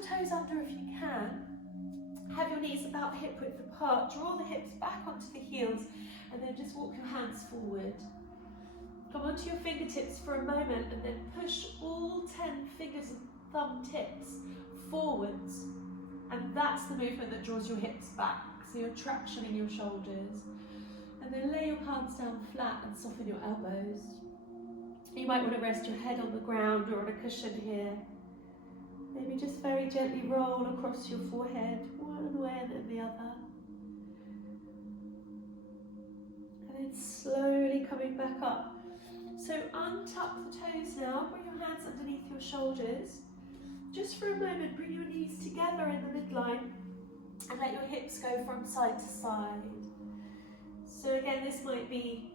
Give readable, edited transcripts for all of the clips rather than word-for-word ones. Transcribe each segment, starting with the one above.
the toes under if you can. Have your knees about hip width apart. Draw the hips back onto the heels and then just walk your hands forward. Come onto your fingertips for a moment and then push all 10 fingers and thumb tips forwards. And that's the movement that draws your hips back. So you're tractioning your shoulders. And then lay your palms down flat and soften your elbows. You might want to rest your head on the ground or on a cushion here. Maybe just very gently roll across your forehead, one way and then the other. And then slowly coming back up. So untuck the toes now, bring your hands underneath your shoulders. Just for a moment, bring your knees together in the midline and let your hips go from side to side. So again, this might be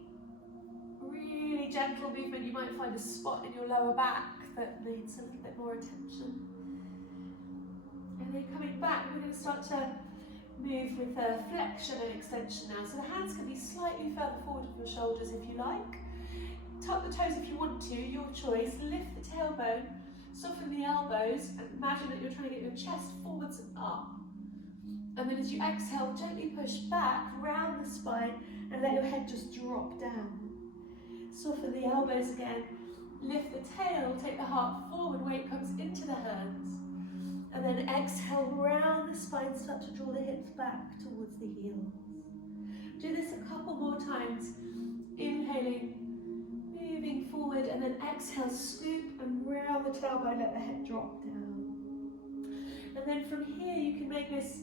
really gentle movement. You might find a spot in your lower back that needs a little bit more attention. And then coming back, we're going to start to move with a flexion and extension now. So the hands can be slightly further forward of your shoulders if you like. Tuck the toes if you want to, your choice. Lift the tailbone, soften the elbows, and imagine that you're trying to get your chest forwards and up. And then as you exhale, gently push back, round the spine, and let your head just drop down. Soften the elbows again. Lift the tail, take the heart forward, weight comes into the hands. And then exhale, round the spine, start to draw the hips back towards the heels. Do this a couple more times. Inhaling, moving forward, and then exhale, scoop and round the tailbone, let the head drop down. And then from here, you can make this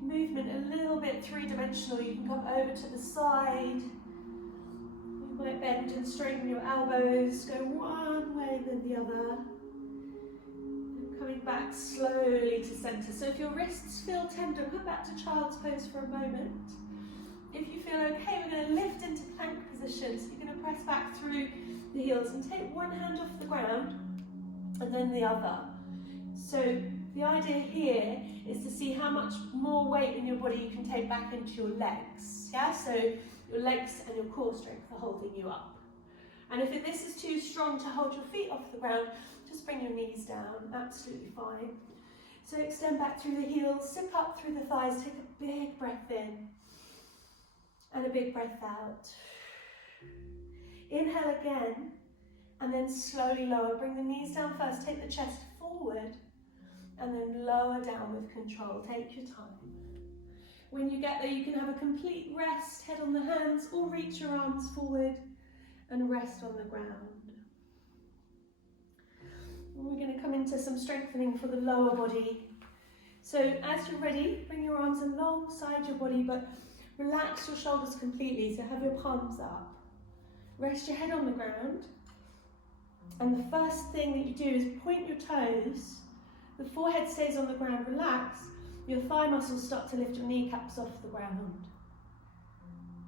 movement a little bit three-dimensional. You can come over to the side. You might bend and straighten your elbows, go one way then the other. Coming back slowly to center. So if your wrists feel tender, come back to child's pose for a moment. If you feel okay, we're going to lift into plank position. So you're going to press back through the heels and take one hand off the ground and then the other. So the idea here is to see how much more weight in your body you can take back into your legs. Yeah, so your legs and your core strength are holding you up. And if this is too strong to hold your feet off the ground, just bring your knees down, absolutely fine. So extend back through the heels, sip up through the thighs, take a big breath in and a big breath out. Inhale again, and then slowly lower. Bring the knees down first, take the chest forward, and then lower down with control. Take your time. When you get there, you can have a complete rest, head on the hands, or reach your arms forward and rest on the ground. We're going to come into some strengthening for the lower body. So as you're ready, bring your arms alongside your body, but relax your shoulders completely. So have your palms up. Rest your head on the ground. And the first thing that you do is point your toes. The forehead stays on the ground, relax. Your thigh muscles start to lift your kneecaps off the ground.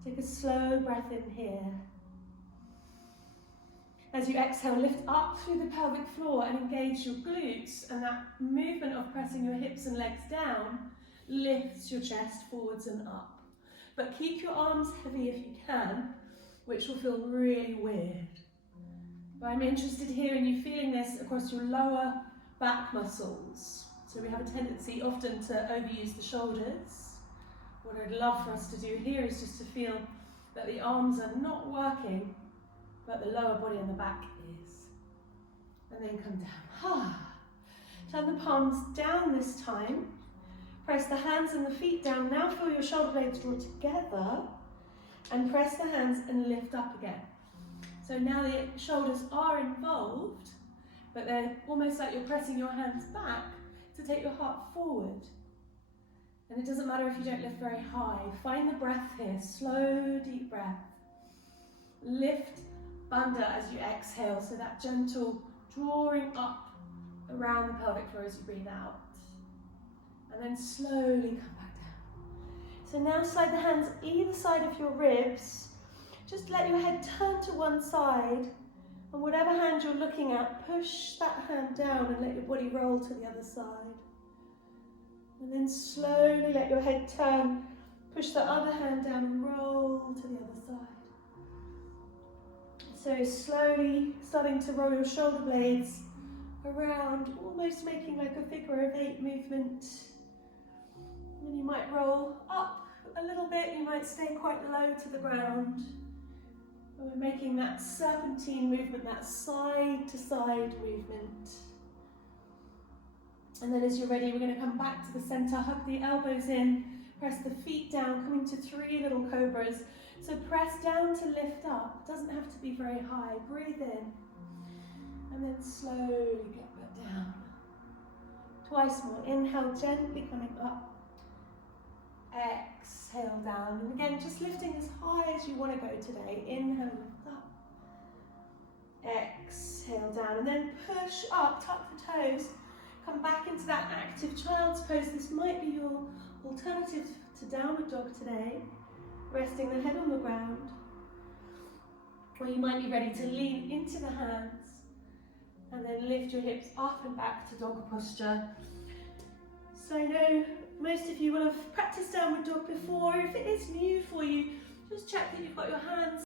Take a slow breath in here. As you exhale, lift up through the pelvic floor and engage your glutes, and that movement of pressing your hips and legs down lifts your chest forwards and up. But keep your arms heavy if you can, which will feel really weird. But I'm interested here in you feeling this across your lower back muscles. So we have a tendency often to overuse the shoulders. What I'd love for us to do here is just to feel that the arms are not working, but the lower body and the back is. And then come down. Turn the palms down this time. Press the hands and the feet down. Now feel your shoulder blades draw together and press the hands and lift up again. So now the shoulders are involved, but they're almost like you're pressing your hands back to take your heart forward. And it doesn't matter if you don't lift very high. Find the breath here. Slow, deep breath. Lift Bandha as you exhale, so that gentle drawing up around the pelvic floor as you breathe out. And then slowly come back down. So now slide the hands either side of your ribs. Just let your head turn to one side. And whatever hand you're looking at, push that hand down and let your body roll to the other side. And then slowly let your head turn, push the other hand down and roll to the other side. So slowly starting to roll your shoulder blades around, almost making like a figure of 8 movement. And you might roll up a little bit, you might stay quite low to the ground. And we're making that serpentine movement, that side to side movement. And then as you're ready, we're going to come back to the center, hug the elbows in, press the feet down, coming to 3 little cobras. So press down to lift up. It doesn't have to be very high. Breathe in. And then slowly get back down. Twice more. Inhale, gently coming up. Exhale down. And again, just lifting as high as you want to go today. Inhale, lift up. Exhale down. And then push up, tuck the toes. Come back into that active child's pose. This might be your alternative to downward dog today. Resting the head on the ground. Or you might be ready to lean into the hands and then lift your hips up and back to dog posture. So I know most of you will have practiced downward dog before. If it is new for